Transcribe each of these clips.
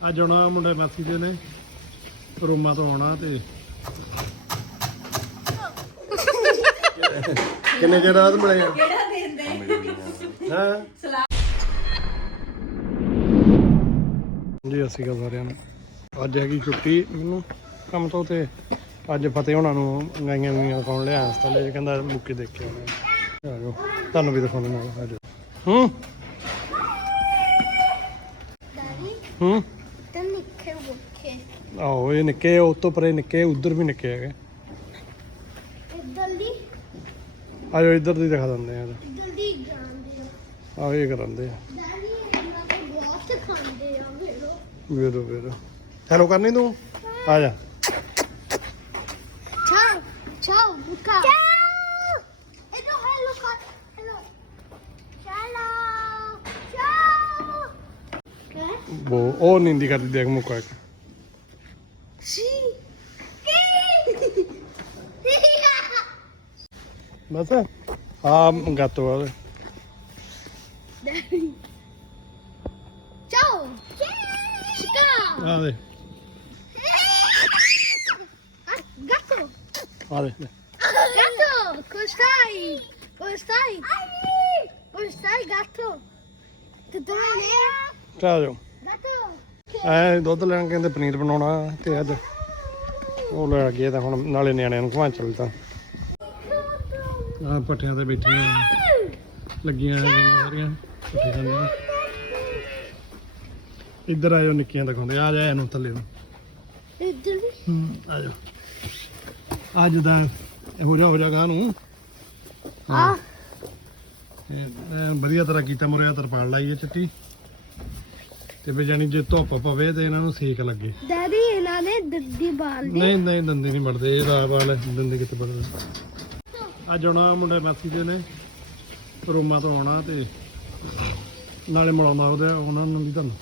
ਅੱਜ ਆਉਣਾ ਮੁੰਡੇ ਮਾਸੀ ਦੇ ਨੇ ਰੋਮਾ ਤੋਂ ਆਉਣਾ ਤੇ। ਕਿੰਨੇ ਚਿਰ ਬਾਅਦ ਮਿਲੇ ਆ? ਕਿਹੜਾ ਦਿੰਦੇ ਹਾਂ। ਸਲਾਹ ਜੀ ਅਸੀਂ ਕਾ ਸਾਰਿਆਂ ਨੂੰ। ਅੱਜ ਹੈਗੀ ਛੁੱਟੀ ਮੈਨੂੰ ਕੰਮ ਤੋਂ ਤੇ ਅੱਜ ਫਤਿਹ ਹੋਣਾ ਨੂੰ ਗਾਈਆਂ ਗਾਈਆਂ ਪਾਉਣ ਲਿਆ ਹਸਪਤਾਲ ਚ ਕਹਿੰਦਾ ਮੁੱਕੇ ਦੇਖ ਕੇ ਆਉਣਾ। ਆ ਜਾਓ ਤੁਹਾਨੂੰ ਵੀ ਦਿਖਾਉਣੇ ਨਾਲ ਆ ਜਾਓ। ਹੂੰ? ਹੂੰ? ਆਹੋ ਇਹ ਨਿੱਕੇ ਉਹ ਤੋਂ ਪਰੇ ਨਿੱਕੇ ਉਧਰ ਵੀ ਨਿੱਕੇ ਹੈਗੇ। ਇੱਧਰ ਦੀ ਆ ਜਾਓ ਇੱਧਰ ਦੀ ਦਿਖਾ ਦਿੰਦੇ ਆ। ਜਾਂਦੇ ਆਹ ਇਹ ਕਰਾਂਦੇ ਆ। ਦਾਦੀ ਇਹਨਾਂ ਤੋਂ ਬਹੁਤ ਖਾਂਦੇ ਆ ਮੇਰੋ ਵੇਰੋ ਵੇਰੋ ਹੈਲੋ ਕਰਨੀ ਤੂੰ? ਆ ਜਾ। ਚਾਓ ਚਾਓ ਬੁਕਾ ਚਾਓ ਇਹਨੂੰ ਹੈਲੋ ਕਰ ਹੈਲੋ ਚਾਲੋ ਚਾਓ ਕੀ ਉਹ ਉਹ ਨਿੰਦੀ ਕਰਦੀ ਦੇਖ ਮੁੱਕਾ ਇੱਕ ਸੀ ਕੀ ਬਸ ਆ ਗਾਤੋ come stai come stai come stai gatto tutto bene gatto ਐ ਦੁੱਧ ਲੈਣ ਕਹਿੰਦੇ ਪਨੀਰ ਬਣਾਉਣਾ ਤੇ ਅੱਜ ਉਹ ਲੈ ਗਏ ਤਾਂ ਹੁਣ ਨਾਲੇ ਨਿਆਣਿਆਂ ਨੂੰ ਘੁਮਾ ਚੱਲਦਾ ਆ ਪੱਠਿਆਂ ਤੇ ਬੈਠੀਆਂ ਲੱਗੀਆਂ ਹੋਈਆਂ ਸਾਰੀਆਂ ਪੱਠੇ ਖਾਂਦੀਆਂ ਇੱਧਰ ਆਇਓ ਨਿੱਕੀਆਂ ਦਿਖਾਉਂਦੇ ਆ। ਜਾ ਇਹਨੂੰ ਥੱਲੇ ਨੂੰ। ਇੱਧਰ ਵੀ। ਹੂੰ ਆ ਜਾ। ਅੱਜ ਦਾ ਹੋ ਜਾ ਹੋ ਜਾ ਗਾਂ ਨੂੰ। ਆ। ਤੇ ਐਨ ਵਧੀਆ ਤਰ੍ਹਾਂ ਕੀਤਾ ਮੁਰਿਆ ਤਰਪਾਲ ਲਾਈ ਹੈ ਚਿੱਟੀ। ਤੇ ਵੀ ਜਾਨੀ ਜੇ ਧੁੱਪ ਪਵੇ ਤੇ ਇਹਨਾਂ ਨੂੰ ਸੇਕ ਲੱਗੇ। ਡੈਡੀ ਇਹਨਾਂ ਨੇ ਦੱਦੀ ਬਾਲ ਦੀ ਨਹੀਂ ਨਹੀਂ ਦੰਦੀ ਨਹੀਂ ਵੜਦੇ ਇਹ ਰਾਹ ਵਾਲੇ ਦੰਦੀ ਕਿੱਥੇ ਵੜਦੇ ਅੱਜ ਆਉਣਾ ਮੁੰਡੇ ਮਾਸੀ ਦੇ ਨੇ ਰੋਮਾ ਤੋਂ ਆਉਣਾ ਤੇ ਨਾਲੇ ਮਿਲਾਉਣਾ ਉਹਦੇ ਉਹਨਾਂ ਨੂੰ ਵੀ ਤੁਹਾਨੂੰ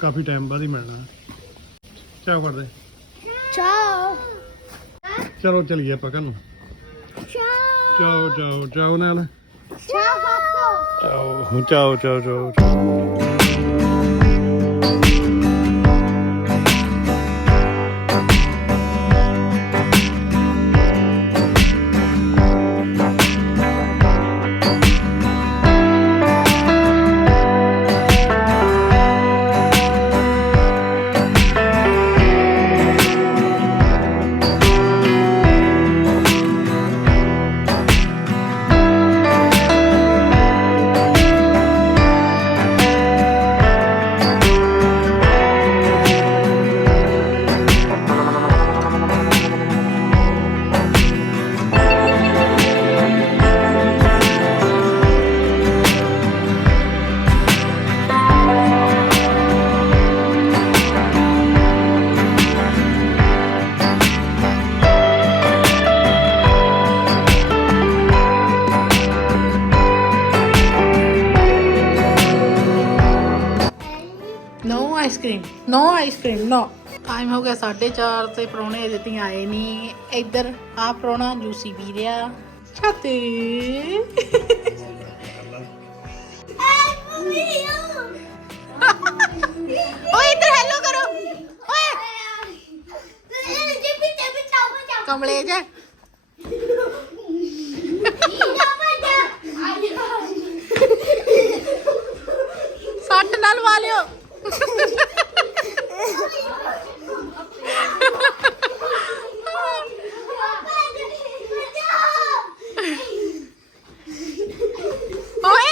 ਕਾਫੀ ਟਾਈਮ ਬਾਅਦ ਹੀ ਮਿਲਣਾ। ਚਾਹ ਕਰਦੇ ਚਾਓ ਚਲੋ ਚਲੀਏ ਆਪਾਂ ਘਰ ਨੂੰ। ਚਾਓ ਚਾਓ ਚਾਓ ਨਾਲ। ਚਾਓ ਚਾਓ ਚਾਓ ਚਾਓ ਚਾਓ। Ice cream no ice cream no time ਹੋ ਗਿਆ 4:30 ਤੇ ਪਰੋਣੇ ਅਜੇ ਤੀਕ ਆਏ ਨਹੀਂ ਇੱਧਰ ਆ ਪਰੋਣਾ ਜੂਸੀ ਪੀ ਰਿਹਾ। ਛਾਤੇ। ਓਏ ਇੱਧਰ ਹੈਲੋ ਕਰੋ। ਓਏ। ਕਮਲੇ ਜੇ ਸੱਟ ਨਾਲ ਵਾ ਲਿਓ ਓਏ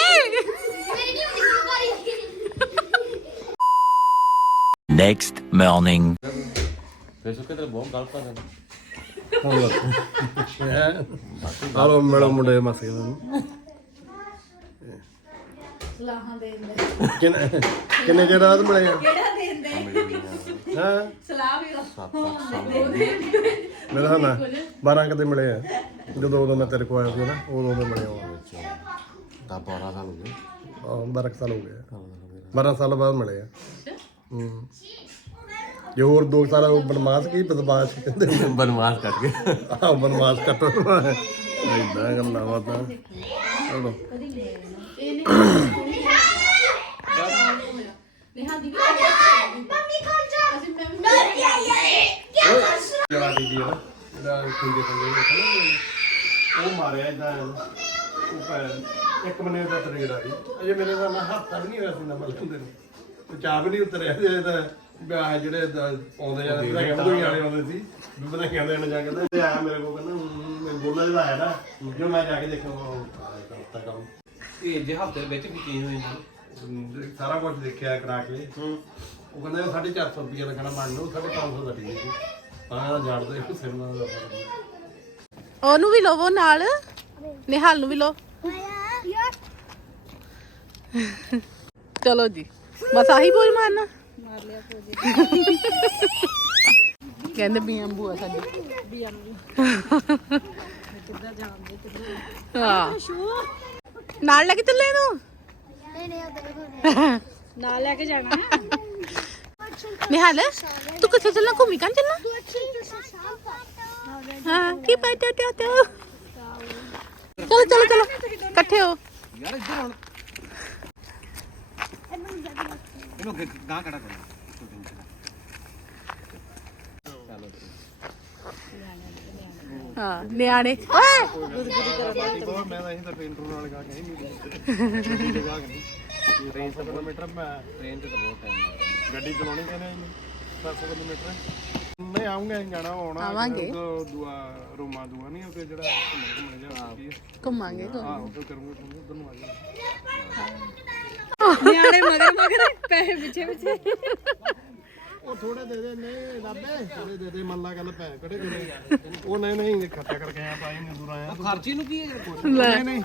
Next morning. ਆਲੋ ਮਿਲੋ ਮੁੰਡੇ ਮਾਸੀ ਨੂੰ ਸਲਾਹਾਂ ਦੇ ਦਿੰਦੇ ਕਿੰਨੇ ਕਿੰਨੇ ਚਿਰ ਬਾਅਦ ਮਿਲੇ ਆ ਕਿਹੜਾ ਦਿੰਦੇ ਹਾਂ ਸਲਾਹ ਵੀ ਮੇਰਾ ਨਾ 12 ਕਦੇ ਮਿਲੇ ਆ ਜਦੋਂ ਉਦੋਂ ਮੈਂ ਤੇਰੇ ਕੋਲ ਆਇਆ ਸੀ ਨਾ ਉਦੋਂ ਦੇ ਮਿਲੇ ਆ ਦਾ 12 ਸਾਲ ਹੋ ਗਏ ਹਾਂ 12 ਕੁ ਸਾਲ ਹੋ ਗਏ 12 ਸਾਲ ਬਾਅਦ ਮਿਲੇ ਆ ਜੇ ਹੋਰ ਦੋ ਸਾਰਾ ਉਹ ਬਨਮਾਸ ਕੀ ਬਦਮਾਸ਼ ਕਹਿੰਦੇ ਬਨਵਾਸ ਕੱਟ ਕੇ ਆ ਬਨਮਾਸ ਕੱਟਣਾ ਇਦਾਂ ਗੱਲਾਂ ਬਾਤਾਂ। ਚਲੋ। ਇਹਨੇ ਨੇਹਾ ਦੀ ਮੰਮੀ ਕੋਲ ਜਾ ਅਸੀਂ ਮੈਂ ਵੀ ਜਵਾ ਦੇ ਜੀ ਇਹਦਾ ਕੁੰਡੇ ਕੁੰਡੇ ਦੇਖੋ ਨਾ ਉਹ ਮਾਰਿਆ ਇਦਾਂ ਉਹ ਪੈਰ ਇੱਕ ਮਿੰਟ ਦਾ ਤਰੇੜ ਆ ਗਈ ਅਜੇ ਮੇਰੇ ਦਾ ਮੈਂ ਹੱਥ ਨਹੀਂ ਤੇ ਚਾਹ ਵੀ ਨਹੀਂ ਉਤਰਿਆ ਜੇ ਤਾਂ ਵਿਆਹ ਜਿਹੜੇ ਦ- ਆਉਂਦੇ ਸੀ ਕਹਿੰਦੇ ਕੋਈ ਵਾਲੇ ਆਉਂਦੇ ਸੀ ਵੀ ਬਣਾ ਕੇ ਆਉਂਦੇ ਨੇ ਜਾ ਕੇ ਤੇ ਆਇਆ ਮੇਰੇ ਕੋਲ ਕਹਿੰਦਾ "ਹਮ, ਮੈਂ ਬੋਲਣਾ ਜਿਹੜਾ ਆਇਆ ਨਾ ਜਦੋਂ ਮੈਂ ਜਾ ਕੇ ਦੇਖਿਆ ਉਹ ਕਰਤਾ ਕੰਮ। ਇਹ ਜੇ ਹਫ਼ਤੇ ਵਿੱਚ ਵੀ ਚੇਂਜ ਹੋਈ ਜਾਂਦੀ ਹਮ, ਸਾਰਾ ਕੁਝ ਦੇਖਿਆ ਕਰਾ ਕੇ। ਉਹ ਕਹਿੰਦਾ 450 ਰੁਪਏ ਦਾ ਖਾਣਾ ਮੰਨ ਲਓ 550 ਦਾ ਠੀਕ ਸੀ ਤਾਂ ਜਾਣ ਦੇ ਸਿਰ ਨਾਲ ਦਾ ਉਹਨੂੰ ਵੀ ਲਵੋ ਨਾਲ। ਨਿਹਾਲ ਨੂੰ ਵੀ ਲਓ। ਚਲੋ ਜੀ। ਬਸ ਆਹੀ ਬੋਲ ਮਾਰਨਾ। ਮਾਰ ਲਿਆ ਫੋਜੀ ਕਹਿੰਦੇ ਬੀਐਮ ਬੂਆ ਸਾਡੀ। ਬੀਐਮ ਕਿੱਦਾਂ ਜਾਣਦੇ ਕਿੱਦਾਂ ਹਾਂ। ਨਾਲ ਲੈ ਕੇ ਚੱਲੇ ਨੂੰ ਨਹੀਂ ਨਹੀਂ ਉਹ ਦੇਖੋ। ਨਾਲ ਲੈ ਕੇ ਜਾਣਾ। ਨਿਹਾਲ ਤੂੰ ਕਿੱਥੇ ਚੱਲਣਾ? ਘੁੰਮੀ ਕਾਂ ਚੱਲਣਾ? ਹਾਂ ਕੀ ਪਤਾ ਤਾ ਤਾ ਚਲੋ ਚਲੋ ਚਲੋ। ਇਕੱਠੇ ਹੋ। ਯਾਰ ਇੱਧਰ ਹੁਣ ਇਹਨੂੰ ਗਾਂ ਕੜਾ ਕਰ ਹਾਂ ਨਿਆਣੇ। ਓਏ! ਮੈਂ ਤਾਂ ਇਹ ਤਾਂ ਟ੍ਰੇਨ ਟੂਰ ਨਾਲ ਗਾ ਕੇ ਨਹੀਂ ਜਗ੍ਹਾ ਕਿ ਟ੍ਰੇਨ 7 ਕਿਲੋਮੀਟਰ ਮੈਂ ਟ੍ਰੇਨ ਤੇ ਤਾਂ ਬਹੁਤ ਟਾਈਮ ਗੱਡੀ ਚਲਾਉਣੀ ਕਹਿੰਦੇ 700 ਕਿਲੋਮੀਟਰ ਨਹੀਂ ਆਉਂਗੇ ਜਾਣਾ ਆਉਣਾ ਆਵਾਂਗੇ। ਦੂਆ ਰੋਮਾ ਦੂਆ ਨਹੀਂ ਉੱਥੇ ਜਿਹੜਾ ਘੁੰਮਣ ਜਾ ਹੈ ਘੁੰਮਾਂਗੇ ਘੁੰਮ- ਆਹ ਉਹ ਕਰੂੰਗੇ। ਤੁਹਾਨੂੰ ਉਧਰ ਨੂੰ ਆ ਜਾਣਾ ਨਿਆਣੇ ਮਗਰ ਮਗਰ ਪੈਸੇ ਪਿੱਛੇ ਪਿੱਛੇ। ਉਹ ਥੋੜੇ ਦੇ ਦੇ ਨਹੀਂ ਲਾਬੇ ਥੋੜੇ ਦੇ ਦੇ ਮੰਨ ਲਾ ਗੱਲ ਪੈ ਕਿਹੜੇ ਕਿਹੜੇ? ਉਹ ਨਹੀਂ ਨਹੀਂ ਖਰਚਾ ਕਰਕੇ ਆਇਆ ਪਾਈ ਨਹੀਂ ਦੂਰ ਆਇਆ ਖਰਚੀ ਨੂੰ ਕੀ ਹੈ ਜਿਹੜਾ ਕੁਛ ਲੈ। ਨਹੀਂ ਨਹੀਂ।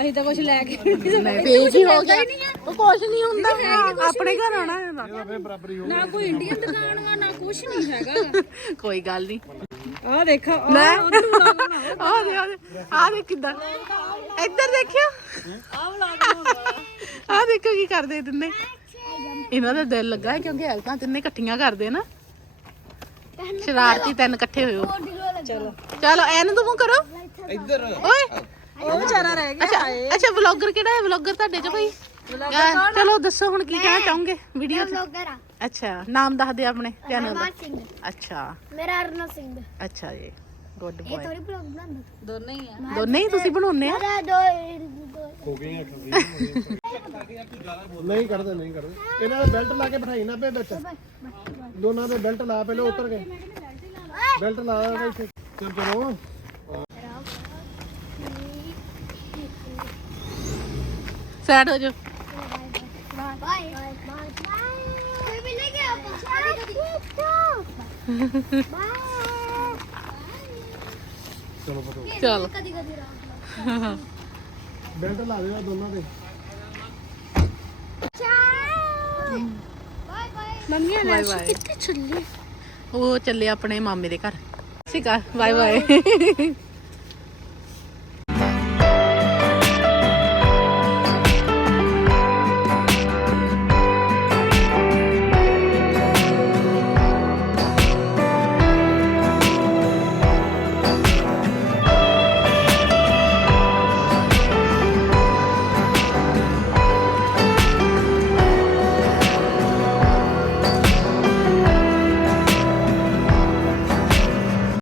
ਅਸੀਂ ਤਾਂ ਕੁਝ ਲੈ ਕੇ ਨਹੀਂ ਪੇਜ ਹੀ ਹੋ ਗਿਆ। ਉਹ ਕੁਛ ਨਹੀਂ ਹੁੰਦਾ। ਆਪਣੇ ਘਰ ਤਾਂ। ਇਹਦਾ ਫੇਰ ਬਰਾਬਰੀ ਹੋ ਨਾ ਕੋਈ ਇੰਡੀਅਨ ਦੁਕਾਨ ਵਾ ਨਾ ਕੁਝ ਨਹੀਂ ਹੈਗਾ। ਕੋਈ ਗੱਲ ਨਹੀਂ। ਆਹ ਦੇਖੋ ਆਹ। ਆ ਦੇ ਆ ਦੇ ਆ ਦੇ ਕਿੱਦਾਂ? ਇੱਧਰ ਦੇਖਿਓ। ਆਹ ਵਲੌਗ ਆ ਦੇਖੋ ਕੀ ਕਰਦੇ ਤਿੰਨੇ। ਇਹਨਾਂ ਦਾ ਦਿਲ ਲੱਗਾ ਹੈ ਕਿਉਂਕਿ ਹੈਲਕਾਂ ਤਿੰਨੇ ਇਕੱਠੀਆਂ ਕਰਦੇ ਨਾ। ਸ਼ਰਾਰਤੀ ਤਿੰਨ ਇਕੱਠੇ ਹੋਇਓ ਚਲੋ। ਚਲੋ ਐਨ ਤੂੰ ਕਰੋ। ਇੱਧਰ। ਓਏ। ਉਹ ਵਿਚਾਰਾ ਰਹਿ ਗਿਆ ਅੱਛਾ ਅੱਛਾ ਵਲੌਗਰ ਕਿਹੜਾ ਹੈ? ਵਲੌਗਰ ਤੁਹਾਡੇ ਚ ਭਾਈ ਚਲੋ ਦੱਸੋ ਹੁਣ ਕੀ ਕਹਿਣਾ ਚਾਹੋਗੇ ਵੀਡੀਓ 'ਚ? ਵਲੌਗਰ ਆ। ਅੱਛਾ ਨਾਮ ਦੱਸ ਦੇ ਆਪਣੇ ਚੈਨਲ ਦਾ। ਸਿੰਘ। ਅੱਛਾ। ਮੇਰਾ ਅਰਨਾ ਸਿੰਘ। ਅੱਛਾ ਜੀ। ਗੁੱਡ ਇਹ ਬॉय ਥੋੜੀ ਬਲੌਗ ਬਣਾਉਂਦਾ ਦੋਨੇ ਹੀ ਆ। ਦੋਨੇ ਹੀ ਤੁਸੀਂ ਬਣਾਉਨੇ ਆ? ਮੇਰਾ ਦੋ ਦੋ ਹੋ ਗਈਆਂ ਖੱਬੀ ਨਹੀਂ ਕਰਦੇ ਨਹੀਂ ਕਰਦੇ ਇਹਨਾਂ ਦਾ ਬੈਲਟ ਲਾ ਕੇ ਬਿਠਾਈ ਨਾ ਪੇ ਵਿੱਚ। ਦੋਨਾਂ ਦੇ ਬੈਲਟ ਲਾ ਪਹਿਲੇ ਉਤਰ ਗਏ। ਬੈਲਟ ਲਾ ਦੇ ਇੱਥੇ। ਚੱਲ ਚਲੋ। ਸੈਡ ਹੋ ਜਾਓ। ਬਾਏ ਬਾਏ ਕੋਈ ਮਿਲੇਗਾ ਬਾਏ ਚਲੋ ਪਤੋ ਚਲ। ਕਦੀ ਕਦੀ ਰਾਤ ਬੈਲਟ ਲਾ ਦੇਣਾ ਦੋਨਾਂ ਦੇ। Bye bye mummy bye. Bye ਕਿੱਥੇ ਚੱਲੇ? ਉਹ ਚੱਲੇ ਆਪਣੇ ਮਾਮੇ ਦੇ ਘਰ। ਸਿਕਾ ਬਾਏ ਬਾਏ।